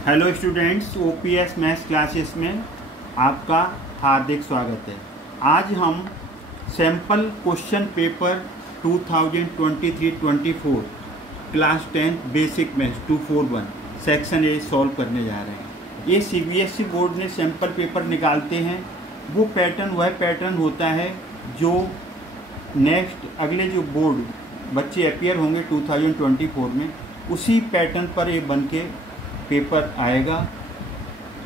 Hello students, OPS maths classes में आपका हार्दिक स्वागत है। आज हम sample question paper 2023-24 class 10 basic maths 241 section A solve करने जा रहे हैं। ये सीबीएसई बोर्ड ने सैम्पल पेपर निकालते हैं। वो पैटर्न वह पैटर्न होता है जो नेक्स्ट अगले जो बोर्ड बच्चे अपीयर होंगे 2024 में, उसी पैटर्न पर ये बन के पेपर आएगा।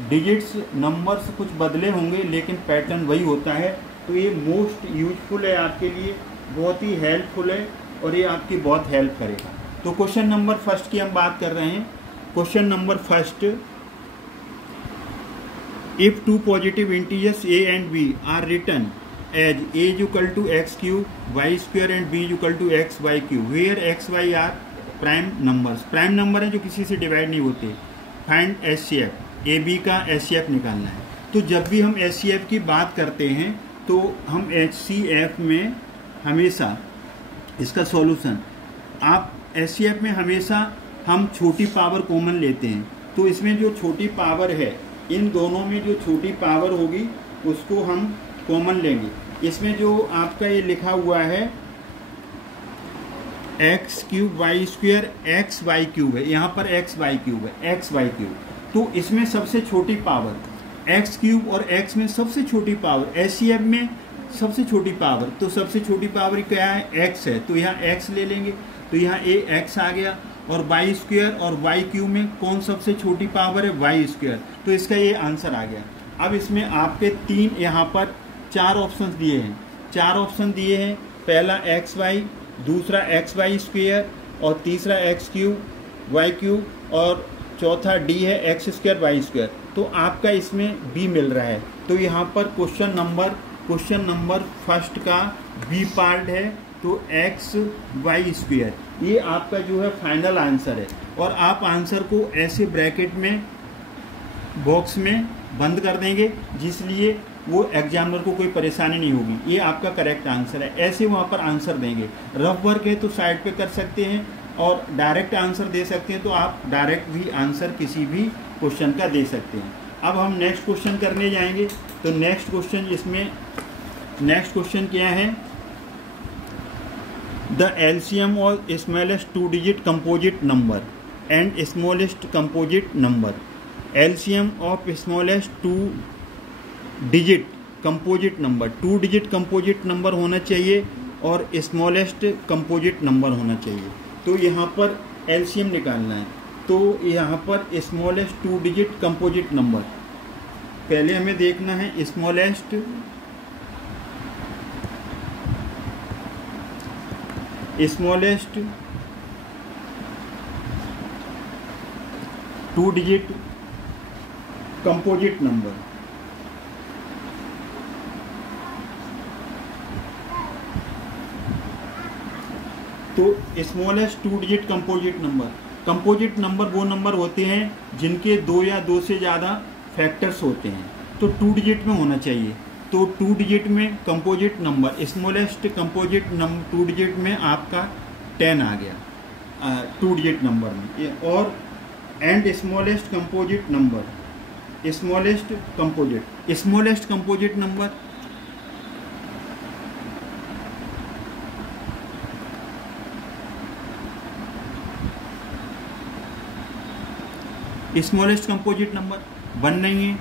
डिजिट्स नंबर्स कुछ बदले होंगे लेकिन पैटर्न वही होता है। तो ये मोस्ट यूजफुल है आपके लिए, बहुत ही हेल्पफुल है और ये आपकी बहुत हेल्प करेगा। तो क्वेश्चन नंबर फर्स्ट की हम बात कर रहे हैं। Question number first, if two positive integers a and b are written as a = x³ y² and b = xy³ where xy are prime numbers. Prime number है जो किसी से डिवाइड नहीं होते। फाइंड HCF, ए बी का HCF निकालना है। तो जब भी हम HCF की बात करते हैं तो हम HCF में हमेशा इसका सॉल्यूशन, आप HCF में हमेशा हम छोटी पावर कॉमन लेते हैं। तो इसमें जो छोटी पावर है, इन दोनों में जो छोटी पावर होगी उसको हम कॉमन लेंगे। इसमें जो आपका ये लिखा हुआ है x³ y² xy³ है, यहाँ पर xy³ है, xy³। तो इसमें सबसे छोटी पावर x³ और x में सबसे छोटी पावर, HCF में सबसे छोटी पावर, तो सबसे छोटी पावर क्या है? x है। तो यहाँ x ले लेंगे, तो यहाँ x आ गया। और y² और y³ में कौन सबसे छोटी पावर है? y²। तो इसका ये आंसर आ गया। अब इसमें आपके तीन यहाँ पर चार ऑप्शन दिए हैं। चार ऑप्शन दिए हैं, पहला xy, दूसरा xy² और तीसरा x³ y³ और चौथा d है x² y²। तो आपका इसमें b मिल रहा है। तो यहाँ पर क्वेश्चन नंबर फर्स्ट का b पार्ट है, तो xy²। ये आपका जो है फाइनल आंसर है। और आप आंसर को ऐसे ब्रैकेट में बॉक्स में बंद कर देंगे, जिसलिए वो एग्जामिनर को कोई परेशानी नहीं होगी। ये आपका करेक्ट आंसर है। ऐसे वहाँ पर आंसर देंगे। रफ वर्क है तो साइड पे कर सकते हैं और डायरेक्ट आंसर दे सकते हैं, तो आप डायरेक्ट भी आंसर किसी भी क्वेश्चन का दे सकते हैं। अब हम नेक्स्ट क्वेश्चन करने जाएंगे। तो नेक्स्ट क्वेश्चन क्या है? The LCM of smallest 2 digit composite number and smallest composite number. LCM of smallest 2 digit composite number, 2 digit composite number होना चाहिए और स्मॉलेस्ट कंपोजिट नंबर होना चाहिए। तो यहाँ पर एलसीएम निकालना है। तो यहाँ पर स्मॉलेस्ट 2 डिजिट कंपोजिट नंबर पहले हमें देखना है। Smallest 2 digit composite number. तो स्मॉलेस्ट 2 डिजिट कंपोजिट नंबर वो नंबर होते हैं जिनके 2 या 2 से ज़्यादा फैक्टर्स होते हैं। तो 2 डिजिट में होना चाहिए। तो 2 डिजिट में composite number, smallest composite number 2 digit में आपका 10 आ गया 2 डिजिट नंबर में। और and smallest composite number, smallest composite number smallest composite number 1 नहीं है,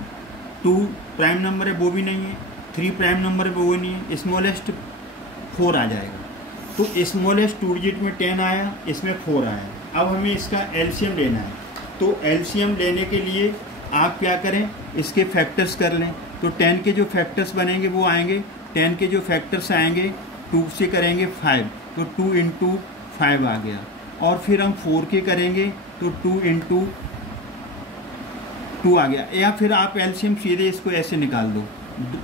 2 प्राइम नंबर है वो भी नहीं है, 3 प्राइम नंबर है वो नहीं है, स्मॉलेस्ट 4 आ जाएगा। तो स्मॉलेस्ट 2 डिजिट में 10 आया, इसमें 4 आया। अब हमें इसका एलसीएम लेना है। तो एलसीएम लेने के लिए आप क्या करें, इसके फैक्टर्स कर लें। तो 10 के जो फैक्टर्स बनेंगे वो आएंगे, 10 के जो फैक्टर्स आएंगे 2 से करेंगे 5, तो 2 × 5 आ गया। और फिर हम 4 के करेंगे तो 2 × 2 आ गया। या फिर आप एलसीएम सीधे इसको ऐसे निकाल दो,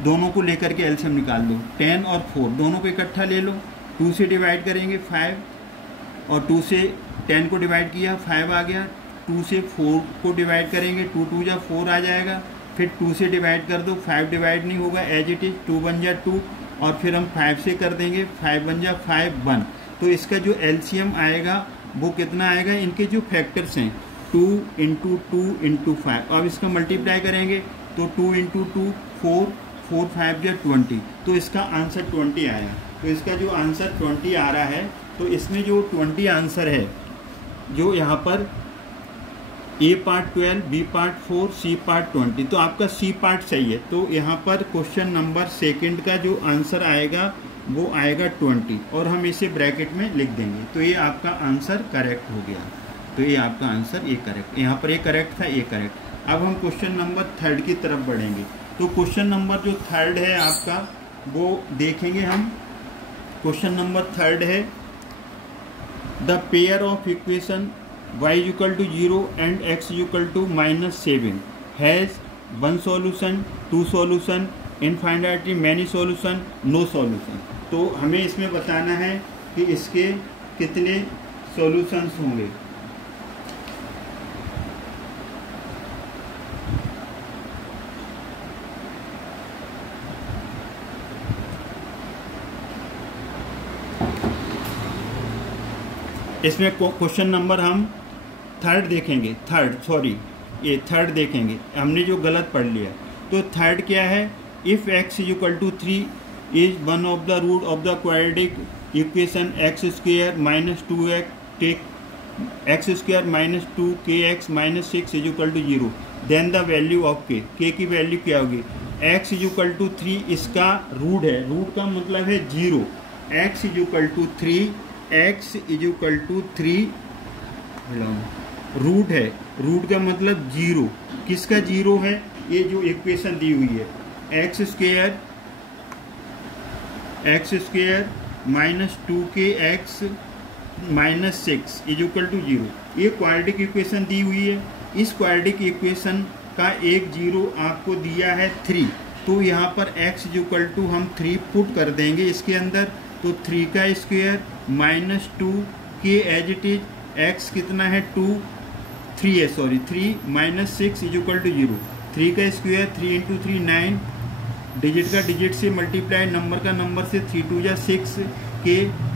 दोनों को लेकर के एलसीएम निकाल दो। 10 और 4 दोनों को इकट्ठा ले लो, 2 से डिवाइड करेंगे 5 और 2 से 10 को डिवाइड किया 5 आ गया। 2 से 4 को डिवाइड करेंगे, 2 × 2 = 4 आ जाएगा। फिर 2 से डिवाइड कर दो, 5 डिवाइड नहीं होगा, एज इट इज़ 2 × 1 = 2। और फिर हम 5 से कर देंगे, 5 × 1 = 5 1। तो इसका जो एलसीएम आएगा वो कितना आएगा? इनके जो फैक्टर्स हैं 2 इंटू 2 इंटू 5। अब इसका मल्टीप्लाई करेंगे तो 2 इंटू 2 4, 4 5 या 20, तो इसका आंसर 20 आया। तो इसका जो आंसर 20 आ रहा है, तो इसमें जो 20 आंसर है, जो यहाँ पर A part 12, B part 4, C part 20, तो आपका सी पार्ट सही है। तो यहाँ पर क्वेश्चन नंबर सेकंड का जो आंसर आएगा वो आएगा 20, और हम इसे ब्रैकेट में लिख देंगे। तो ये आपका आंसर करेक्ट हो गया। तो ये आपका आंसर ए करेक्ट, यहाँ पर ए करेक्ट था, ए करेक्ट। अब हम क्वेश्चन नंबर थर्ड की तरफ बढ़ेंगे। तो क्वेश्चन नंबर जो थर्ड है आपका, वो देखेंगे हम। क्वेश्चन नंबर थर्ड है, the pair of equation y equal to 0 and x equal to -7 has 1 solution, 2 solution, infinitely many solution, no solution. तो हमें इसमें बताना है कि इसके कितने सॉल्यूशंस होंगे। इसमें क्वेश्चन नंबर हम थर्ड देखेंगे, ये थर्ड देखेंगे, हमने जो गलत पढ़ लिया। तो थर्ड क्या है, if x equal to 3 is one of the root of the quadratic equation x square minus 2x take x square minus 2kx minus 6 is equal to 0, then the value of k की value क्या होगी। x is equal to 3 इसका root है, root का मतलब है 0। x is equal to 3, x is equal to 3 root है, root का मतलब 0। किसका 0 है, ये जो इक्वेशन दी हुई है, x square minus 2kx minus 6 is equal to 0। ये क्वाड्रेटिक इक्वेशन दी हुई है। इस क्वाड्रेटिक इक्वेशन का एक 0 आपको दिया है 3, तो यहाँ पर x इज इक्वल टू हम 3 पुट कर देंगे इसके अंदर। तो 3 का square minus 2k as it is, x कितना है 3 है, sorry 3 minus 6 is equal to 0। 3 का स्क्वायर 3 इंटू 3 9, डिजिट का डिजिट से मल्टीप्लाई, नंबर का नंबर से, 3 2 जा 6, k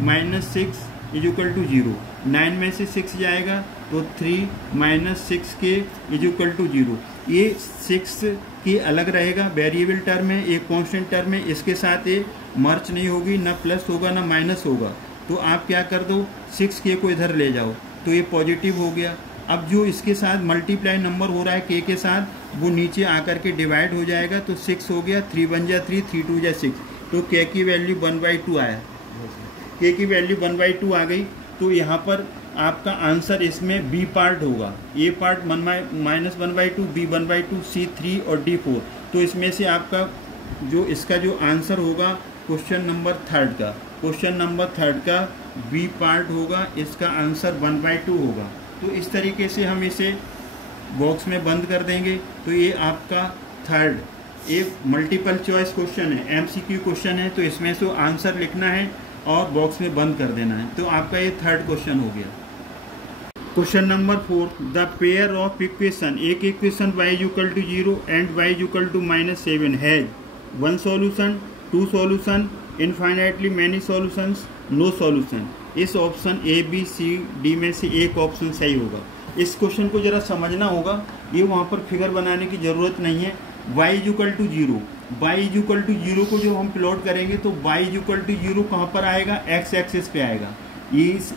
minus 6 is equal to 0। 9 में से 6 जाएगा तो 3 minus 6k is equal to 0। ये 6 की अलग रहेगा, वेरिएबल टर्म है, एक कांस्टेंट टर्म है, इसके साथ ये मर्ज नहीं होगी, ना प्लस होगा ना माइनस होगा। तो आप क्या कर दो, 6k को इधर ले जाओ, तो ये पॉजिटिव हो गया। अब जो इसके साथ मल्टीप्लाई नंबर हो रहा है k के साथ, वो नीचे आकर के डिवाइड हो जाएगा, तो 6 हो गया, 3 1 जा 3, 3 2 जा 6, तो k की वैल्यू 1/2 आया, k की वैल्यू 1/2 आ गई। तो यहाँ पर आपका आंसर इसमें बी पार्ट होगा, ए पार्ट -1/2, बी 1/2, सी 3 और डी 4। तो इसमें से आपका जो इसका जो आंसर होगा क्वेश्चन नंबर थर्ड का बी पार्ट होगा, इसका आंसर 1/2 होगा। तो इस तरीके से हम इसे बॉक्स में बंद कर देंगे। तो ये आपका थर्ड एक मल्टीपल चॉइस क्वेश्चन है, MCQ क्वेश्चन है, तो इसमें से आंसर लिखना है और बॉक्स में बंद कर देना है। तो आपका ये थर्ड क्वेश्चन हो गया। Question number 4, the pair of equation, एक equation y equal to 0 and y equal to -7 has 1 solution, 2 solution, infinitely many solutions, no solution. इस option A B C D में से एक ऑप्शन सही होगा। इस क्वेश्चन को जरा समझना होगा, ये वहाँ पर फिगर बनाने की ज़रूरत नहीं है। y equal to 0, y equal to 0 को जो हम प्लॉट करेंगे तो y इक्वल टू 0 कहाँ पर आएगा, x एक्सिस पे आएगा। इस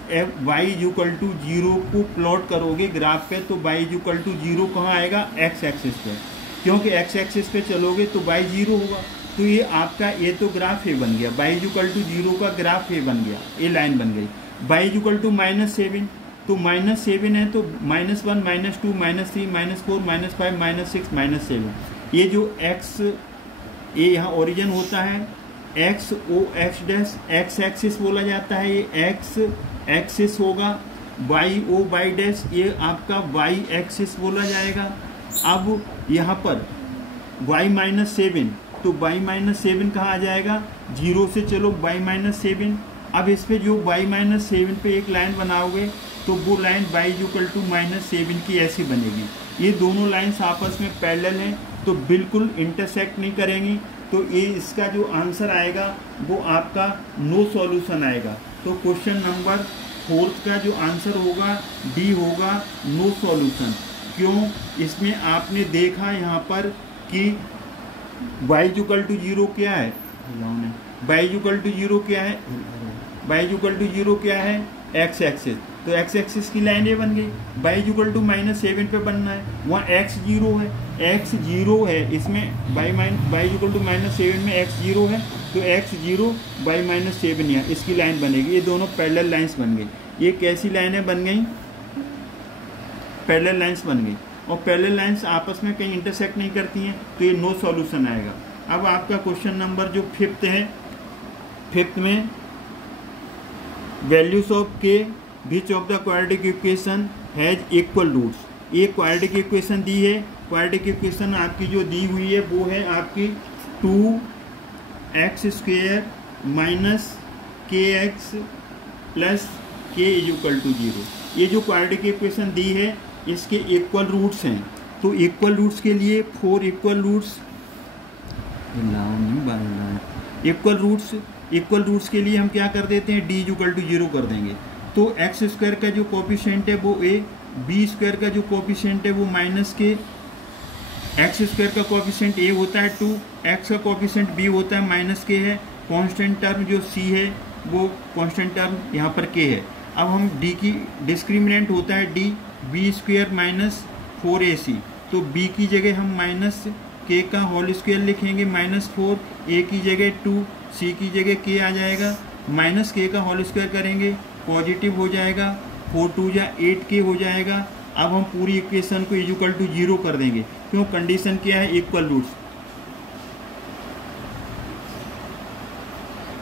y इक्वल टू 0 को प्लॉट करोगे ग्राफ पे, तो y इक्वल टू 0 कहाँ आएगा, x एक्सिस पे, क्योंकि x एक्सिस पे चलोगे तो y 0 होगा। तो ये आपका ये तो ग्राफ ए बन गया, y इक्वल टू 0 का ग्राफ ए बन गया, ये लाइन बन गई। y इक्वल टू -7, तो -7 है तो -1 -2 -3 -4 -5 -6 -7। ये जो x, ये यहाँ ओरिजिन होता है, x o x dash, x axis बोला जाता है, ये x एक्सिस होगा, y o y डैश ये आपका y एक्सिस बोला जाएगा। अब यहाँ पर y -7, तो y -7 कहाँ आ जाएगा, 0 से चलो y -7। अब इस पे जो y -7 पे एक लाइन बनाओगे तो वो लाइन y इक्वल टू -7 की ऐसी बनेगी। ये दोनों लाइन्स आपस में पैरेलल हैं, तो बिल्कुल इंटरसेक्ट नहीं करेंगी। तो ये इसका जो आंसर आएगा वो आपका नो सॉल्यूशन आएगा। तो क्वेश्चन नंबर फोर्थ का जो आंसर होगा डी होगा, नो सॉल्यूशन। क्यों? इसमें आपने देखा यहाँ पर कि y इक्वल टू 0 क्या है, y इक्वल टू 0 क्या है, y इक्वल टू 0 क्या है, x एक्सिस। तो x एक्सिस की लाइन ये बन गई। y इक्वल टू -7 पे बनना है, वहाँ x 0 है, x 0 है, इसमें y इक्वल टू -7 में x 0 है, तो x 0 y -7 यहाँ इसकी लाइन बनेगी। ये दोनों पैरेलल लाइंस बन गई। ये कैसी लाइनें बन गई? पैरेलल लाइंस बन गई। और पैरेलल लाइंस आपस में कहीं इंटरसेक्ट नहीं करती हैं, तो ये नो सॉल्यूशन आएगा। अब आपका क्वेश्चन नंबर जो 5th है, 5th में values of k which of the quadratic equation has equal roots. ये क्वाड्रेटिक इक्वेशन दी है। क्वाड्रेटिक इक्वेशन आपकी जो दी हुई है वो है आपकी 2x² minus kx plus k equal to 0। ये जो क्वाड्रेटिक इक्वेशन दी है इसके इक्वल रूट्स हैं। तो इक्वल रूट्स के लिए 4 इक्वल रूट्स के लिए हम क्या कर देते हैं, d इक्वल टू 0 कर देंगे। तो x² का जो कोफिशिएंट है वो a, b² का जो कोफिशिएंट है वो -k, x² का कोफिशिएंट a होता है 2, x का कोफिशिएंट b होता है -k है। कांस्टेंट टर्म जो c है वो कांस्टेंट टर्म यहाँ पर k है। अब हम d की डिस्क्रिमिनेंट होता है d, b² माइनस 4ac, तो b की जगह हम -k का होल स्क्वायर लिखेंगे -4, a की जगह 2, c की जगह k आ जाएगा, -k का होल स्क्वायर करेंगे पॉजिटिव हो जाएगा, 4 2 जा 8k हो जाएगा। अब हम पूरी इक्वेशन को इक्वल टू 0 कर देंगे। क्यों? कंडीशन क्या है, इक्वल रूट्स।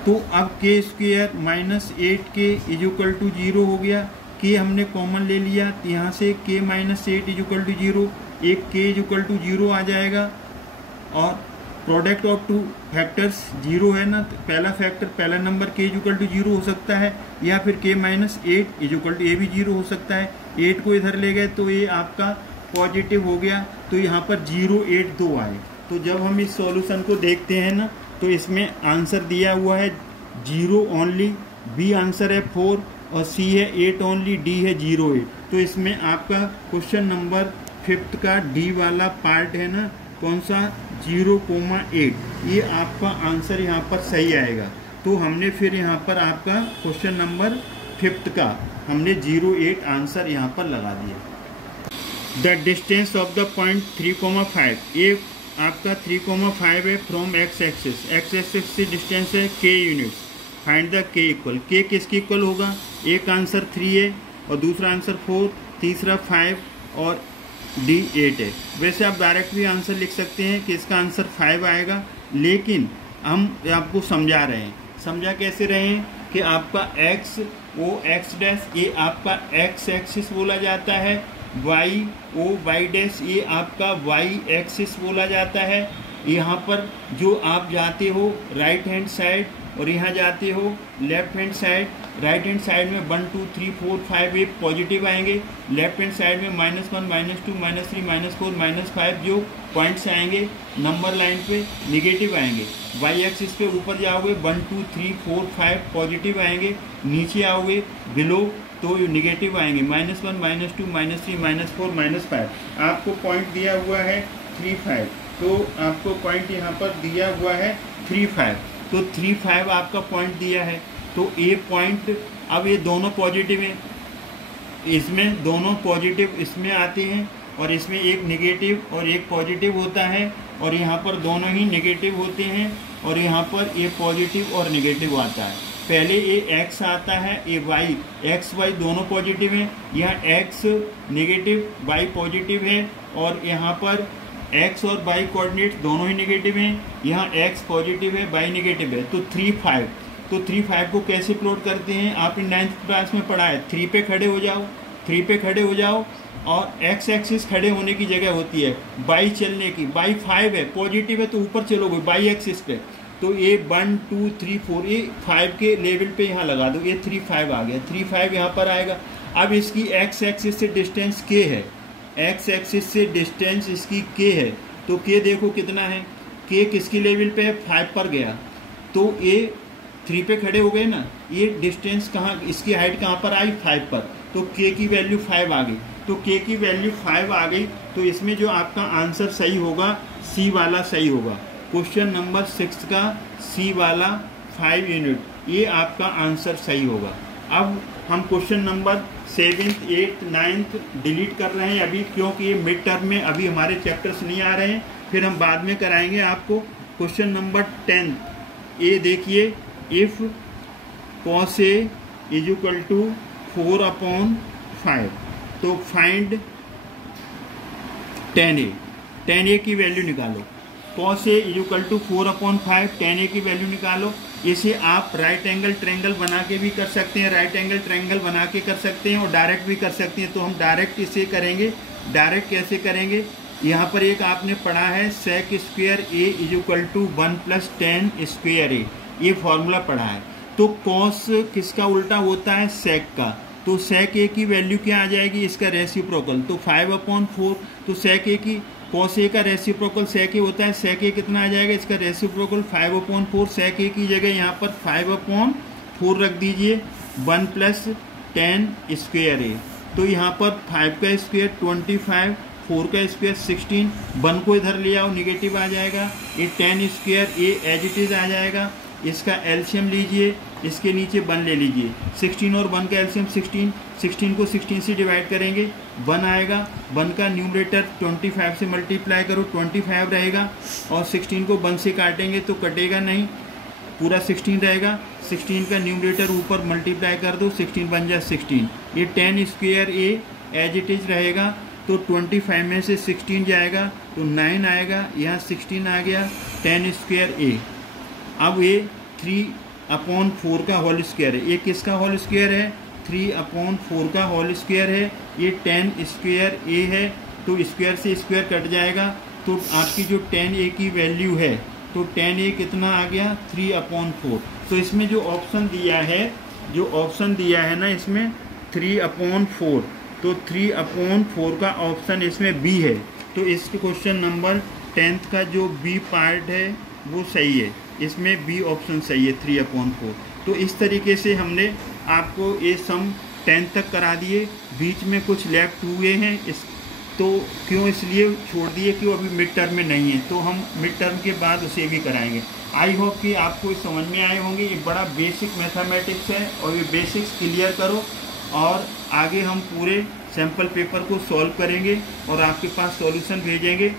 तो अब k² minus 8k equal to 0 हो गया। k हमने कॉमन ले लिया, तो यहाँ से k माइनस 8 इक्वल टू 0, एक k इक्वल टू 0 आ जाएगा। और प्रोडक्ट ऑफ टू फैक्टर्स 0 है ना, तो पहला फैक्टर, पहला नंबर k इक्वल टू 0 हो सकता है, या फिर k minus 8 equal to a भी 0 हो सकता है। 8 को इधर ले गए तो ये आपका पॉजिटिव हो गया, तो यहाँ पर 0 8 2 आए। तो जब हम इस सॉल्यूशन को देखते हैं ना, तो इसमें आंसर दिया हुआ है 0 ओनली, बी आंसर है 4 और सी है 8 ओनली, डी है 0 8। तो इसमें आपका क्वेश्चन नंबर 5th का डी वाला पार्ट है ना, कौन सा, 0,8, ये आपका आंसर यहाँ पर सही आएगा। तो हमने फिर यहाँ पर आपका क्वेश्चन नंबर 5th का हमने 0,8 आंसर यहाँ पर लगा दिया। The distance of the point 3,5, ये आपका 3,5 है from x axis. x axis से डिस्टेंस है k units. Find the k equal. k किसकी इक्वल होगा? एक आंसर 3 है और दूसरा आंसर 4, तीसरा 5 और d 8 है। वैसे आप डायरेक्ट भी आंसर लिख सकते हैं कि इसका आंसर 5 आएगा, लेकिन हम आपको समझा रहे हैं। समझा कैसे रहे हैं कि आपका x o x डैश ये आपका x एक्सिस बोला जाता है, y o y डैश ये आपका y एक्सिस बोला जाता है। यहाँ पर जो आप जाते हो राइट हैंड साइड और यहाँ जाते हो left hand side. Right hand side में 1 2 3 4 5 ये पॉजिटिव आएंगे, लेफ्ट हैंड साइड में -1 -2 -3 -4 -5 जो पॉइंट्स आएंगे नंबर लाइन पे निगेटिव आएंगे। वाई एक्सिस पे ऊपर जाओगे 1 2 3 4 5 पॉजिटिव आएंगे, नीचे आओगे बिलो तो निगेटिव आएंगे -1 -2 -3 -4 -5। आपको पॉइंट दिया हुआ है 3 5, तो आपको पॉइंट यहाँ पर दिया हुआ है 3 5, तो 3 5 आपका पॉइंट दिया है। तो ए पॉइंट, अब ये दोनों पॉजिटिव हैं, इसमें दोनों पॉजिटिव इसमें आते हैं और इसमें एक नेगेटिव और एक पॉजिटिव होता है, और यहाँ पर दोनों ही नेगेटिव होते हैं और यहाँ पर ये पॉजिटिव और नेगेटिव आता है। पहले ये x आता है, ये y, x y दोनों पॉजिटिव हैं, यहाँ x नेगेटिव y पॉजिटिव है, और यहाँ पर x और y कोऑर्डिनेट दोनों ही नेगेटिव हैं, यहाँ x पॉजिटिव है y नेगेटिव है। तो 3 5, तो 3 5 को कैसे प्लॉट करते हैं? आपने 9th क्लास में पढ़ा है। 3 पे खड़े हो जाओ, 3 पे खड़े हो जाओ, और x एक्सिस खड़े होने की जगह होती है y चलने की। y 5 है, पॉजिटिव है, तो ऊपर चलोगे y एक्सिस पे, तो ये 1 2 3 4 ये 5 के लेवल पे यहाँ लगा दो, ये 3 5 आ गया, 3 5 यहाँ पर आएगा। अब इसकी x एक्सिस से डिस्टेंस k है, x एक्सिस से डिस्टेंस इसकी k है, तो k देखो कितना है, k किसकी लेवल पे है, 5 पर गया, तो ये 3 पे खड़े हो गए ना, ये डिस्टेंस कहाँ, इसकी हाइट कहाँ पर आई 5 पर, तो k की वैल्यू 5 आ गई, तो k की वैल्यू 5 आ गई, तो इसमें जो आपका आंसर सही होगा C वाला सही होगा। क्वेश्चन नंबर 6 का C वाला 5 यूनिट, ये आपका आंसर सही होगा। अब हम question number 7th 8th 9th delete कर रहे हैं अभी, क्योंकि ये मिड टर्म में अभी हमारे चैप्टर्स नहीं आ रहे हैं, फिर हम बाद में कराएंगे आपको। क्वेश्चन नंबर 10 ये देखिए, if cos A is equal to 4/5, तो फाइंड tan A की वैल्यू निकालो। cos A is equal to 4/5, tan A की वैल्यू निकालो। इसे आप राइट एंगल ट्रायंगल बना के भी कर सकते हैं, राइट एंगल ट्रायंगल बना के कर सकते हैं और डायरेक्ट भी कर सकते हैं। तो हम डायरेक्ट इसे करेंगे। डायरेक्ट कैसे करेंगे, यहाँ पर एक आपने पढ़ा है sec square A is equal to 1 + tan square A, ये फॉर्मूला पढ़ा है। तो cos किसका उल्टा होता है, sec का, तो sec A की वैल्यू क्या आ जाएगी, इसका रेसिप्रोकल, तो 5/4, तो sec A की cos A का रेसिप्रोकल sec A होता है, sec A कितना आ जाएगा, इसका रेसिप्रोकल 5/4, sec A की जगह यहाँ पर 5/4 रख दीजिए, 1 + tan स्क्वायर A, तो यहाँ पर 5 का स्क्वायर 25, 4 का स्क्वायर 16, 1 को इधर ले आओ निगेटिव आ जाएगा, ये tan square A as it is आ जाएगा। इसका एलसीएम लीजिए, इसके नीचे 1 ले लीजिए, 16 और 1 का एलसीएम 16, 16 को 16 से डिवाइड करेंगे 1 आएगा, 1 का न्यूमरेटर 25 से मल्टीप्लाई करो 25 रहेगा, और 16 को 1 से काटेंगे तो कटेगा नहीं, पूरा 16 रहेगा। 16 का न्यूमरेटर ऊपर मल्टीप्लाई कर दो, 16 बन जाए 16, ये tan square A as it is रहेगा, तो 25 में से 16 जाएगा तो 9 आएगा, यहाँ 16 आ गया tan स्क्वायर A। अब ये 3/4 का होल स्क्वायर है, ये किसका होल स्क्वायर है, 3/4 का होल स्क्वायर है, ये tan स्क्वायर A है, तो स्क्वायर से स्क्वायर कट जाएगा, तो आपकी जो tan A की वैल्यू है, तो tan A कितना आ गया 3/4। तो इसमें जो ऑप्शन दिया है, ना इसमें 3/4, तो 3/4 का ऑप्शन इसमें B है, तो इस क्वेश्चन नंबर 10th का जो B पार्ट है वो सही है, इसमें बी ऑप्शन सही है 3/4। तो इस तरीके से हमने आपको ये सम 10 तक करा दिए, बीच में कुछ लेफ्ट हुए हैं, इस तो क्यों इसलिए छोड़ दिए कि वो अभी मिड टर्म में नहीं है, तो हम मिड टर्म के बाद उसे भी कराएंगे। आई होप कि आपको समझ में आए होंगे, ये बड़ा बेसिक मैथमेटिक्स है और ये बेसिक्स क्लियर करो, और आगे हम पूरे सैम्पल पेपर को सॉल्व करेंगे और आपके पास सॉल्यूशन भेजेंगे।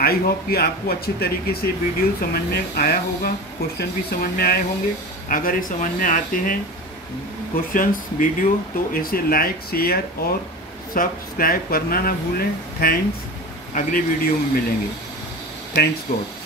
आई होप कि आपको अच्छे तरीके से वीडियो समझ में आया होगा, क्वेश्चन भी समझ में आए होंगे। अगर ये समझ में आते हैं क्वेश्चंस वीडियो, तो इसे लाइक शेयर और सब्सक्राइब करना ना भूलें। थैंक्स, अगले वीडियो में मिलेंगे। Thanks God.